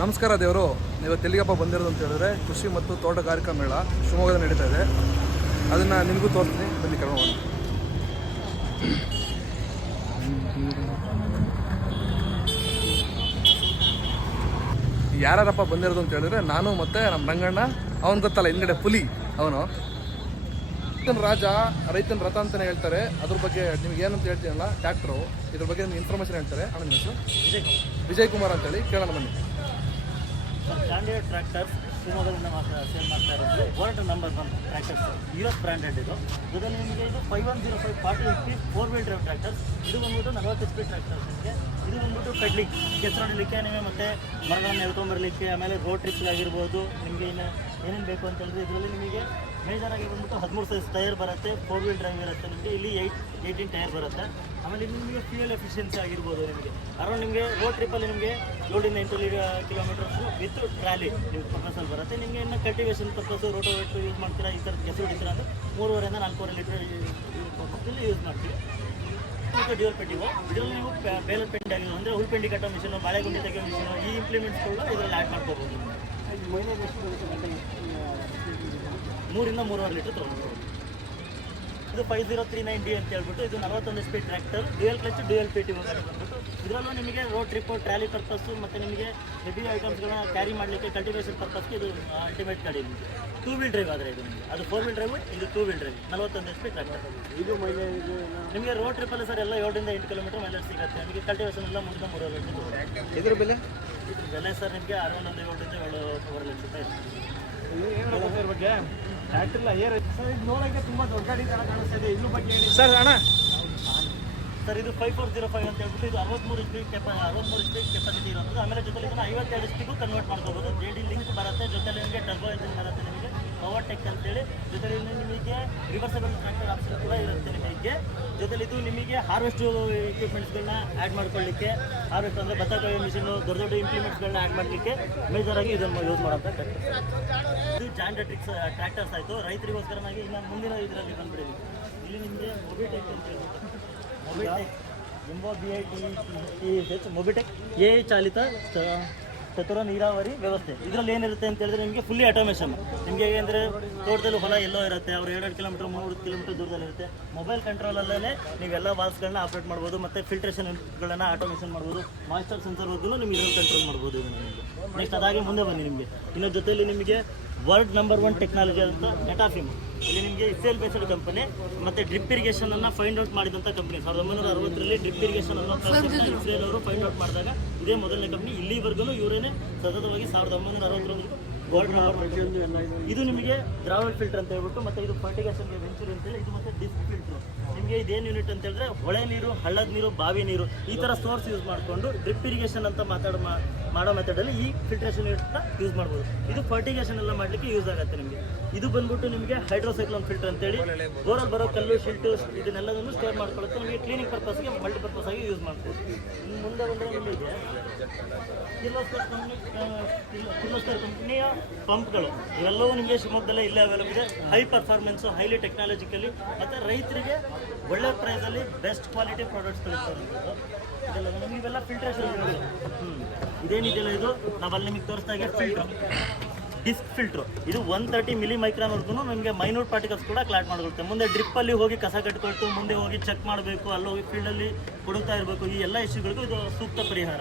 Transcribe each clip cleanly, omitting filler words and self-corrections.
ನಮಸ್ಕಾರ ದೇವರು. ಇವತ್ತು ಎಲ್ಲಿಗಪ್ಪ ಬಂದಿರೋದು ಅಂತ ಹೇಳಿದ್ರೆ ಕೃಷಿ ಮತ್ತು ತೋಟಗಾರಿಕಾ ಮೇಳ ಶಿವಮೊಗ್ಗದಲ್ಲಿ ನಡೀತಾ ಇದೆ. ಅದನ್ನು ನಿಮಗೂ ತೋರಿಸ್ತೀನಿ, ಬನ್ನಿ ಕರ್ಕೊಂಡು. ಯಾರಪ್ಪ ಬಂದಿರೋದು ಅಂತ ಹೇಳಿದ್ರೆ ನಾನು ಮತ್ತು ನಮ್ಮ ರಂಗಣ್ಣ. ಅವನು ಗೊತ್ತಲ್ಲ, ಹಿಂದ್ಗಡೆ ಪುಲಿ ಅವನು. ರೈತನ ರಾಜ, ರೈತನ ರಥ ಅಂತಲೇ ಹೇಳ್ತಾರೆ. ಅದ್ರ ಬಗ್ಗೆ ನಿಮ್ಗೆ ಏನಂತ ಹೇಳ್ತೀನಲ್ಲ, ಟ್ಯಾಕ್ಟ್ರು, ಇದ್ರ ಬಗ್ಗೆ ಇನ್ಫಾರ್ಮೇಷನ್ ಹೇಳ್ತಾರೆ. ಅವನ ಹೆಸರು ವಿಜಯ್ ಕುಮಾರ್ ಅಂತೇಳಿ. ಕೇಳೋಣ ಬನ್ನಿ. ಸ್ಟ್ಯಾಂಡರ್ಡ್ ಟ್ರ್ಯಾಕ್ಟರ್ಸ್ ಶಿವಮೊಗ್ಗದಿಂದ ಸೇಲ್ ಮಾಡ್ತಾ ಇರೋದು world number 1 tractors, US branded ಇದು. ಇದರಲ್ಲಿ ನಿಮಗೆ ಇದು 5105 40 HP 4 ವೀಲ್ ಡ್ರೈವ್ ಟ್ರ್ಯಾಕ್ಟರ್ಸ್. ಇದು ಬಂದ್ಬಿಟ್ಟು 40 HP ಟ್ರ್ಯಾಕ್ಟರ್ಸ್. ನಿಮಗೆ ಇದು ಬಂದ್ಬಿಟ್ಟು ಕಡ್ಲಿಕ್ಕೆ, ಕೆಸರೊಡಲಿಕ್ಕೆ, ನಿಮಗೆ ಮತ್ತು ಮರಗಳನ್ನು ಎಳ್ಕೊಂಬರಲಿಕ್ಕೆ, ಆಮೇಲೆ ರೋಡ್ ಟ್ರಿಪ್ಸ್ ಆಗಿರ್ಬೋದು. ನಿಮಗೆ ಇನ್ನು ಏನೇನು ಬೇಕು ಅಂತ ಹೇಳಿದ್ರೆ ಇದರಲ್ಲಿ ನಿಮಗೆ ಮೇಜರಾಗಿ ಬಂದ್ಬಿಟ್ಟು 13 ಸೈಜ್ ಟೈರ್ ಬರುತ್ತೆ, 4 ವೀಲ್ ಡ್ರೈವ್ ಇರುತ್ತೆ. ನಿಮಗೆ ಇಲ್ಲಿ 18 ಟೈರ್ ಬರುತ್ತೆ. ಆಮೇಲೆ ಇಲ್ಲಿ ನಿಮಗೆ ಫ್ಯೂಯಲ್ ಎಫಿಷಿಯನ್ಸಿ ಆಗಿರ್ಬೋದು. ನಿಮಗೆ ಅರೌಂಡ್ ನಿಮಗೆ ರೋಡ್ ಟ್ರಿಪ್ಪಲ್ಲಿ ನಿಮಗೆ 7 ಇಂದ 8 ಕಿಲೋಮೀಟರ್ಸ್ ವಿತ್ ಟ್ರಾಲಿ ನಿಮ್ಮ ಪರ್ಪಸಲ್ಲಿ ಬರುತ್ತೆ. ನಿಮಗೆ ಇನ್ನು ಕಲ್ಟಿವೇಷನ್ ಪರ್ಪಸ್ಸು ರೋಟೋವೇಟ್ರ್ ಯೂಸ್ ಮಾಡ್ತೀರಾ, ಈ ಥರದ ಕೆಸರು ಹೊಡಿತೀರಾ ಅಂದರೆ 3.5 ಇಂದ 4.5 ಲೀಟರ್ ಪರ್ಪಸ್ಸಲ್ಲಿ ಯೂಸ್ ಮಾಡ್ತೀವಿ. ಮತ್ತು ಡ್ಯೂಯಲ್ ಪೆಂಡಿಂಗು, ಇದರಲ್ಲಿ ನೀವು ಬೇಲರ್ ಪೆಂಡ್ ಆಗಿರೋದು ಅಂದರೆ ಹುಲ್ಪೆಂಡಿ ಕಟ್ಟೋ ಮಿಷಿನು, ಬಾಳೆಗುಂಡಿ ತೆಗೆಯೋ ಮಿಷಿನು, ಈ ಇಂಪ್ಲಿಮೆಂಟ್ಸ್ಗಳನ್ನ ಇದರಲ್ಲಿ ಆ್ಯಡ್ ಮಾಡ್ಕೋಬೋದು. 3 ಇಂದ 3.5 ಲೀಟರ್ ತೊಗೊಳ್ಬೋದು. ಇದು 5039D ಅಂತ ಹೇಳ್ಬಿಟ್ಟು ಇದು 41 HP tractor, dual clutch, dual PT ಗಾಡಿ ಬಂದ್ಬಿಟ್ಟು. ಇದರಲ್ಲೂ ನಿಮಗೆ ರೋಡ್ ಟ್ರಿಪ್ಪು, ಟ್ರಾಲಿ ಪರ್ಪಸ್ಸು ಮತ್ತು ನಿಮಗೆ ಹೆವಿ ಐಟಮ್ಸ್ಗಳನ್ನ ಕ್ಯಾರಿ ಮಾಡಲಿಕ್ಕೆ, ಕಲ್ಟಿವೇಷನ್ ಪರ್ಪಸ್ಗೆ ಇದು ಅಲ್ಟಿಮೇಟ್ ಗಾಡಿ. ನಿಮಗೆ 2 ವೀಲ್ ಡ್ರೈವ್ ಆದರೆ ಇದು ನಿಮಗೆ, ಅದು 4 ವೀಲ್ ಡ್ರೈವ್, ಇದು 2 ವೀಲ್ ಡ್ರೈವ್ 41 HP ಟ್ರ್ಯಾಕ್ಟರ್. ಇದು ಮೈಲೇಜ್ ನಿಮಗೆ ರೋಡ್ ಟ್ರಿಪ್ಪಲ್ಲಿ ಸರ್ ಎಲ್ಲ 7 ಇಂದ 8 ಕಿಲೋಮೀಟರ್ ಮೈಲೇಜ್ ಸಿಗುತ್ತೆ. ನಿಮಗೆ ಕಲ್ಟಿವೇಷನ್ ಎಲ್ಲ 3 ಇಂದ 3.5 ಲಕ್ಷ. ಇದ್ರ ಬೆಲೆ ಸರ್ ನಿಮಗೆ 7 ಇಂದ 7.5 ಲಕ್ಷ ರೂಪಾಯಿ. ಬಗ್ಗೆ ಟ್ರ್ಯಾಕ್ಟರ್ಲ್ಲ ಸರ್, ಇದು ನೋಡೋಕ್ಕೆ ತುಂಬ ದೊಡ್ಡ ಗಾಡಿ ಥರ ಕಾಣಿಸ್ತಿದೆ. ಇದ್ರ ಬಗ್ಗೆ ಹೇಳಿ ಸರ್. ಅಣ್ಣ ಸರ್, ಇದು 5405 ಅಂತ ಹೇಳ್ಬಿಟ್ಟು ಇದು 63 HP ಕೆಪಾಸಿಟಿ ಇರೋದು. ಆಮೇಲೆ ಜೊತೆಲಿ ಇದನ್ನು 52 HP ಕನ್ವರ್ಟ್ ಮಾಡ್ಕೋಬೋದು. JD ಲಿಂಕ್ ಬರುತ್ತೆ, ಜೊತೆಲಿ ನಿಮಗೆ ಟರ್ಬೋ ಇಂಜಿನ್ ಬರುತ್ತೆ, ನಿಮಗೆ ಪವರ್ ಟೆಕ್ ಅಂತೇಳಿ. ಜೊತೆಲಿ ನಿಮಗೆ ರಿವರ್ಸಬಲ್ ಟ್ರ್ಯಾಕ್ಟರ್ ಆಪ್ಷನ್ ಕೂಡ ಇರುತ್ತೆ ನಿಮಗೆ. ಜೊತೆಲಿ ಇದು ನಿಮಗೆ ಹಾರ್ವೆಸ್ಟ್ ಇಕ್ವಿಪ್ಮೆಂಟ್ಸ್ಗಳನ್ನ ಆ್ಯಡ್ ಮಾಡ್ಕೊಳ್ಳಿಕ್ಕೆ, ಹಾರ್ವೆಸ್ಟ್ ಅಂದರೆ ಭತ್ತ ಕೊಯ್ಯೋ ಮಿಷಿನು, ದೊಡ್ಡ ದೊಡ್ಡ ಇಂಪ್ಲಿಮೆಂಟ್ಸ್ಗಳನ್ನ ಆ್ಯಡ್ ಮಾಡಲಿಕ್ಕೆ ಮೇಜರಾಗಿ ಇದನ್ನು ಯೂಸ್ ಮಾಡೋಂಥ ಟ್ರ್ಯಾಕ್ಟರ್. ಇದು ಜಾಂಡ್ರೆಟ್ರಿಕ್ಸ್ ಟ್ರ್ಯಾಕ್ಟರ್ಸ್ ಆಯಿತು. ರೈತರಿಗೋಸ್ಕರವಾಗಿ ಇನ್ನು ಮುಂದಿನ ಇದರಲ್ಲಿ ಬಂದ್ಬಿಡಿದ್ವಿ. ಇಲ್ಲಿ ನಿಮಗೆ ಮೊಬಿಟೆಕ್ ಅಂತ ಹೇಳ್ಬಿಟ್ಟು, ಮೊಬಿಟೆಕ್ MOBITECH ಮೊಬಿಟೆಕ್ AI ಚಾಲಿತ ಚತುರ ನೀರಾವರಿ ವ್ಯವಸ್ಥೆ. ಇದರಲ್ಲಿ ಏನಿರುತ್ತೆ ಅಂತ ಹೇಳಿದ್ರೆ ನಿಮಗೆ ಫುಲ್ಲಿ ಆಟೋಮೇಷನ್. ನಿಮಗೆ ಹೇಗೆಂದರೆ ತೋಟದಲ್ಲಿ ಹೊಲ ಎಲ್ಲೋ ಇರುತ್ತೆ, ಅವರು 2 ಕಿಲೋಮೀಟರ್ 3 ಕಿಲೋಮೀಟರ್ ದೂರದಲ್ಲಿರುತ್ತೆ. ಮೊಬೈಲ್ ಕಂಟ್ರೋಲಲ್ಲೇ ನೀವೆಲ್ಲ ವಾಲ್ಸ್ಗಳನ್ನ ಆಪ್ರೇಟ್ ಮಾಡ್ಬೋದು, ಮತ್ತು ಫಿಲ್ಟ್ರೇಷನ್ಗಳನ್ನು ಆಟೋಮೇಷನ್ ಮಾಡ್ಬೋದು. ಮಾಯಿಶ್ಚರ್ ಸೆನ್ಸರ್ವರೆಗೂ ನಿಮಗೆ ಇದನ್ನು ಕಂಟ್ರೋಲ್ ಮಾಡ್ಬೋದು. ಇದನ್ನು ನಿಮಗೆ ನೆಕ್ಸ್ಟ್ ಅದಾಗಿ ಮುಂದೆ ಬನ್ನಿ. ನಿಮಗೆ ಇನ್ನೂ ಜೊತೆಯಲ್ಲಿ ನಿಮಗೆ ವರ್ಲ್ಡ್ ನಂಬರ್ 1 ಟೆಕ್ನಾಲಜಿ ಅಂತ ನೆಟಾಫಿಮ್, ಇಲ್ಲಿ ನಿಮಗೆ ಇಸ್ರೇಲ್ ಬೇಸ್ಡ್ ಕಂಪನಿ ಮತ್ತು ಡ್ರಿಪ್ ಇರಿಗೇಷನನ್ನು ಫೈಂಡ್ ಔಟ್ ಮಾಡಿದಂಥ ಕಂಪನಿ. 1960ರಲ್ಲಿ ಡ್ರಿಪ್ ಇರಿಗೇಷನ್ ಅನ್ನೋ ಇಸ್ರೇಲ್ ಅವರು ಫೈಂಡ್ ಔಟ್ ಮಾಡಿದಾಗ ಇದೇ ಮೊದಲನೇ ಕಂಪನಿ. ಇಲ್ಲಿವರೆಗೂ ಇವರೇನೆ ಸತತವಾಗಿ 1960 ವರ್ಲ್ಡ್ ನಂಬರ್ 1. ಇದು ನಿಮಗೆ ದ್ರಾವಲ್ ಫಿಲ್ಟರ್ ಅಂತ ಹೇಳ್ಬಿಟ್ಟು, ಮತ್ತು ಇದು ಫರ್ಟಿಗೇಷನ್ಗೆ ವೆಂಚೂರ್ ಅಂತೇಳಿ. ಇದು ಮತ್ತು ಡಿಸ್ಕ್ ಫಿಲ್ಟ್ರು. ನಿಮಗೆ ಇದೇನು ಯೂನಿಟ್ ಅಂತ ಹೇಳಿದ್ರೆ ಹೊಳೆ ನೀರು, ಹಳ್ಳದ ನೀರು, ಬಾವಿ ನೀರು ಈ ಥರ ಸೋರ್ಸ್ ಯೂಸ್ ಮಾಡಿಕೊಂಡು ಡ್ರಿಪ್ ಇರಿಗೇಷನ್ ಅಂತ ಮಾಡೋ ಮೆಥಡಲ್ಲಿ ಈ ಫಿಲ್ಟ್ರೇಷನ್ ಯೂನಿಟ್ನ ಯೂಸ್ ಮಾಡ್ಬೋದು. ಇದು ಫರ್ಟಿಗೇಷನ್ ಎಲ್ಲ ಮಾಡಲಿಕ್ಕೆ ಯೂಸ್ ಆಗುತ್ತೆ ನಿಮಗೆ. ಇದು ಬಂದ್ಬಿಟ್ಟು ನಿಮಗೆ ಹೈಡ್ರೋಸೈಕ್ಲೋನ್ ಫಿಲ್ಟರ್ ಅಂತೇಳಿ ಬೋರಲ್ಲಿ ಬರೋ ಕಲ್ಲು, ಶಿಲ್ಟು ಇದನ್ನೆಲ್ಲದನ್ನು ಸ್ಟೋರ್ ಮಾಡ್ಕೊಳ್ಳುತ್ತೆ. ನಿಮಗೆ ಕ್ಲೀನಿಂಗ್ ಪರ್ಪಸ್ಗೆ ಮಲ್ಟಿಪರ್ಪಸ್ ಆಗಿ ಯೂಸ್ ಮಾಡ್ಬೋದು. ಇನ್ನು ಮುಂದೆ ಬಂದರೆ ನಿಮಗೆ ಕಿರ್ಲೋಸ್ಕರ್ ಕಂಪ್ನಿಯ ಪಂಪ್ಗಳು ಇವೆಲ್ಲವೂ ನಿಮಗೆ ಶಿವಮೊಗ್ಗದಲ್ಲೇ ಇಲ್ಲೇ ಅವೈಲೇಬಲ್ ಇದೆ. ಹೈ ಪರ್ಫಾರ್ಮೆನ್ಸು, ಹೈಲಿ ಟೆಕ್ನಾಲಜಿಕಲಿ ಮತ್ತು ರೈತರಿಗೆ ಒಳ್ಳೆ ಪ್ರೈಸಲ್ಲಿ ಬೆಸ್ಟ್ ಕ್ವಾಲಿಟಿ ಪ್ರಾಡಕ್ಟ್ಸ್ಗಳಿರ್ತದೆ. ಇದೆಲ್ಲ ನಮಗೆ ಇವೆಲ್ಲ ಫಿಲ್ಟ್ರೇಷನ್ ಇದೇನಿದೆಯಲ್ಲ, ಇದು ನಾವಲ್ಲಿ ನಿಮಗೆ ತೋರಿಸ್ದಾಗೆ ಫಿಲ್ಟ್ರು, ಡಿಸ್ಕ್ ಫಿಲ್ಟ್ರು. ಇದು 130 ಮಿಲಿ ಮೈಕ್ರಾನ್ವರೆಗೂ ನಮಗೆ ಮೈನ್ಯೂಟ್ ಪಾರ್ಟಿಕಲ್ಸ್ ಕೂಡ ಕ್ಲಾಟ್ ಮಾಡಿಕೊಳ್ಳುತ್ತೆ. ಮುಂದೆ ಡ್ರಿಪ್ಪಲ್ಲಿ ಹೋಗಿ ಕಸ ಕಟ್ಕೊಳ್ತು, ಮುಂದೆ ಹೋಗಿ ಚೆಕ್ ಮಾಡಬೇಕು, ಅಲ್ಲಿ ಹೋಗಿ ಫೀಲ್ಡಲ್ಲಿ ಕೊಡುತ್ತಾ ಇರಬೇಕು. ಈ ಎಲ್ಲ ಇಶ್ಯೂಗಳಿಗೂ ಇದು ಸೂಕ್ತ ಪರಿಹಾರ.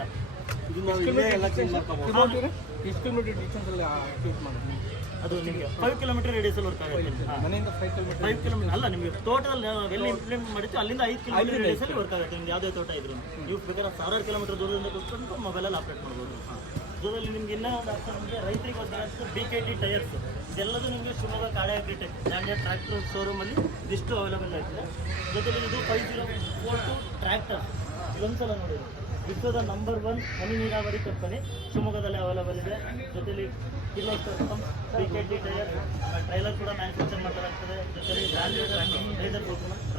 ಅದು ನಿಮಗೆ 5 ಕಿಲೋಮೀಟರ್ ರೇಡಿಯಸಲ್ಲಿ ವರ್ಕ್ ಆಗುತ್ತೆ. 5 ಕಿಲೋಮೀಟರ್ ಅಲ್ಲ, ನಿಮಗೆ ಟೋಟಲ್ ಎಲ್ಲಿ ಇಂಪ್ಲಿಮೆಂಟ್ ಮಾಡಿತ್ತು ಅಲ್ಲಿಂದ 5 ಕಿಲೋಮೀಟರ್ ರೇಡಿಯಸಲ್ಲಿ ವರ್ಕ್ ಆಗುತ್ತೆ. ನಿಮ್ಗೆ ಯಾವುದೇ ತೋಟ ಇದ್ರು ನೀವು ಬೇಕಾದ್ರೆ 1000 ಕಿಲೋಮೀಟರ್ ದೂರದಿಂದ ಕೂತ್ಕೊಂಡು ಮೊಬೈಲಲ್ಲಿ ಆಪ್ರೇಟ್ ಮಾಡ್ಬೋದು. ಇದರಲ್ಲಿ ನಿಮ್ಗೆ ಇನ್ನೂ ಒಂದು ಆಪ್ಷನ್ ನಿಮಗೆ ರೈತರಿಗೋಸ್ಕರ BKT ಟೈರ್ಸ್. ಇದೆಲ್ಲದೂ ನಿಮಗೆ Shivamogga Kale Agritech branded tractor ಶೋರೂಮಲ್ಲಿ ಇದಿಷ್ಟು ಅವೈಲೇಬಲ್ ಆಗಿದೆ. ಜೊತೆಲಿ ಇದು 5042 ಟ್ರ್ಯಾಕ್ಟರ್. ಇದೊಂದ್ಸಲ ನೋಡಿದ್ರು ವಿಶ್ವದ ನಂಬರ್ 1 ಹನಿ ನೀರಾವರಿ ಕಂಪನಿ ಶಿವಮೊಗ್ಗದಲ್ಲಿ ಅವೈಲೇಬಲ್ ಇದೆ. ಜೊತೆಲಿ Kirloskar pump, BKT tyre, trailer ಕೂಡ ಮ್ಯಾನುಫ್ಯಾಕ್ಚರ್ ಮಾಡಲಾಗ್ತದೆ. ಜೊತೆಲಿ ಬ್ರ್ಯಾಂಡೆಡ್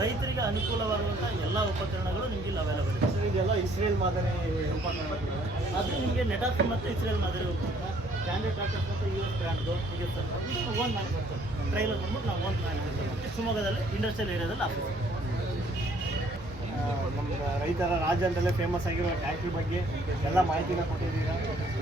ರೈತರಿಗೆ ಅನುಕೂಲವಾಗುವಂಥ ಎಲ್ಲ ಉಪಕರಣಗಳು ನಿಮಗೆ ಇಲ್ಲಿ ಅವೈಲೇಬಲ್ ಇದೆ. ಇದೆಲ್ಲ ಇಸ್ರೇಲ್ ಮಾದರಿ ಉಪಕರಣಗಳು. ಅದು ನಿಮಗೆ ನೆಟಾಫಿಮ್ ಮತ್ತು ಇಸ್ರೇಲ್ ಮಾದರಿ ಉಪಕರಣ. ಸ್ಟ್ಯಾಂಡರ್ಡ್ ಟ್ರ್ಯಾಕ್ಟರ್ಸ್ ಮತ್ತು US ಬ್ರ್ಯಾಂಡ್ದು ಇದೆ ಸರ್. ಇದು ಓನ್ ಮ್ಯಾನುಫ್ಯಾಕ್ಚರ್ ಟ್ರೈಲರ್ ಬಂದ್ಬಿಟ್ಟು ನಾವು ಓನ್ ಮ್ಯಾನುಫ್ಯಾಕ್ಚರ್ ಮಾಡ್ತೀವಿ ಶಿವಮೊಗ್ಗದಲ್ಲಿ ಇಂಡಸ್ಟ್ರಿಯಲ್ ಏರಿಯಾದಲ್ಲಿ ಆಫೀಸ್. ನಮ್ಮ ರೈತರ ರಾಜ ಅಂತಲೇ ಫೇಮಸ್ ಆಗಿರೋ ಟ್ಯಾಕ್ಟ್ರಿ ಬಗ್ಗೆ ಎಲ್ಲ ಮಾಹಿತಿನ ಕೊಟ್ಟಿದ್ದೀರಾ.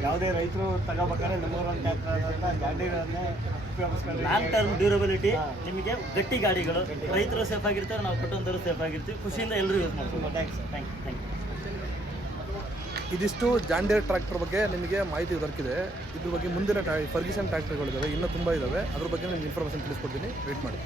ಯಾವುದೇ ರೈತರು ತಗೋಬೇಕಾದ್ರೆ ನಂಬರ್ 1 ಟ್ಯಾಕ್ಟರ್ ಆದಂಥ ಜಾಂಡೀರನ್ನೇ ಉಪಯೋಗಿಸ್ಕೊಂಡು ಲಾಂಗ್ ಟರ್ಮ್ ಡ್ಯೂರಬಿಲಿಟಿ, ನಿಮಗೆ ಗಟ್ಟಿ ಗಾಡಿಗಳು, ರೈತರು ಸೇಫ್ ಆಗಿರ್ತಾರೆ, ನಾವು ಕೊಟ್ಟಂತರು ಸೇಫ್ ಆಗಿರ್ತೀವಿ. ಖುಷಿಯಿಂದ ಎಲ್ಲರೂ ಯೂಸ್ ಮಾಡ್ತೀವಿ. Thanks thank you. ಇದಿಷ್ಟು ಜಾಂಡಿಯರ್ ಟ್ರ್ಯಾಕ್ಟರ್ ಬಗ್ಗೆ ನಿಮಗೆ ಮಾಹಿತಿ ದೊರಕಿದೆ. ಇದ್ರ ಬಗ್ಗೆ ಮುಂದಿನ ಫರ್ಗ್ಯೂಸನ್ ಟ್ರ್ಯಾಕ್ಟರ್ಗಳಿದ್ದಾವೆ, ಇನ್ನೂ ತುಂಬ ಇದ್ದಾವೆ. ಅದ್ರ ಬಗ್ಗೆ ನಿಮ್ಗೆ ಇನ್ಫಾರ್ಮೇಷನ್ ತಿಳಿಸ್ಕೊಡ್ತೀನಿ, ವೇಟ್ ಮಾಡಿ.